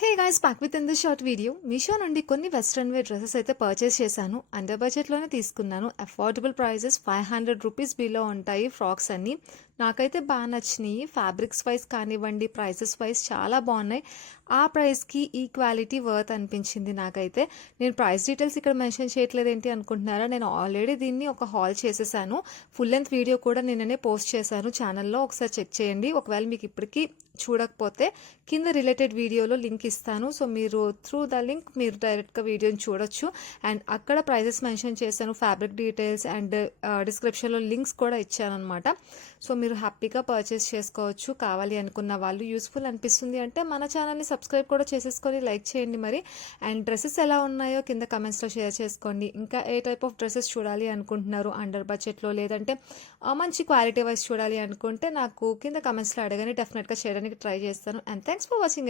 Hey guys, back with in this short video. Meesho నుండి కొన్ని western wear dresses అయితే purchase చేశాను. అండర్ బడ్జెట్లోనే తీసుకున్నాను. అఫోర్డబుల్ ప్రైజెస్, 500 రూపీస్ బిలో ఉంటాయి ఫ్రాక్స్ అన్నీ. నాకైతే బాగా నచ్చినాయి. ఫ్యాబ్రిక్స్ వైజ్ కానివ్వండి, ప్రైసెస్ వైజ్ చాలా బాగున్నాయి. ఆ ప్రైస్కి ఈ క్వాలిటీ వర్త్ అనిపించింది నాకైతే. నేను ప్రైస్ డీటెయిల్స్ ఇక్కడ మెన్షన్ చేయట్లేదు ఏంటి అనుకుంటున్నారా? నేను ఆల్రెడీ దీన్ని ఒక హాల్ చేసేసాను. ఫుల్ లెంత్ వీడియో కూడా నిన్ననే పోస్ట్ చేశాను ఛానల్లో, ఒకసారి చెక్ చేయండి. ఒకవేళ మీకు ఇప్పటికీ చూడకపోతే కింద రిలేటెడ్ వీడియోలో లింక్ ఇస్తాను. సో మీరు త్రూ ద లింక్ మీరు డైరెక్ట్గా వీడియోని చూడొచ్చు. అండ్ అక్కడ ప్రైజెస్ మెన్షన్ చేశాను, ఫ్యాబ్రిక్ డీటెయిల్స్ అండ్ డిస్క్రిప్షన్లో లింక్స్ కూడా ఇచ్చాను అనమాట. సో మీరు హ్యాపీగా పర్చేస్ చేసుకోవచ్చు. కావాలి అనుకున్న వాళ్ళు, యూస్ఫుల్ అనిపిస్తుంది అంటే మన ఛానల్ని సబ్స్క్రైబ్ కూడా చేసేసుకొని లైక్ చేయండి మరి. అండ్ డ్రెస్సెస్ ఎలా ఉన్నాయో కింద కమెంట్స్లో షేర్ చేసుకోండి. ఇంకా ఏ టైప్ ఆఫ్ డ్రెస్సెస్ చూడాలి అనుకుంటున్నారు అండర్ బడ్జెట్లో, లేదంటే మంచి క్వాలిటీ వైజ్ చూడాలి అనుకుంటే నాకు కింద కమెంట్స్లో అడగని, డెఫినెట్గా చేయడానికి ట్రై చేస్తాను. And thanks for watching.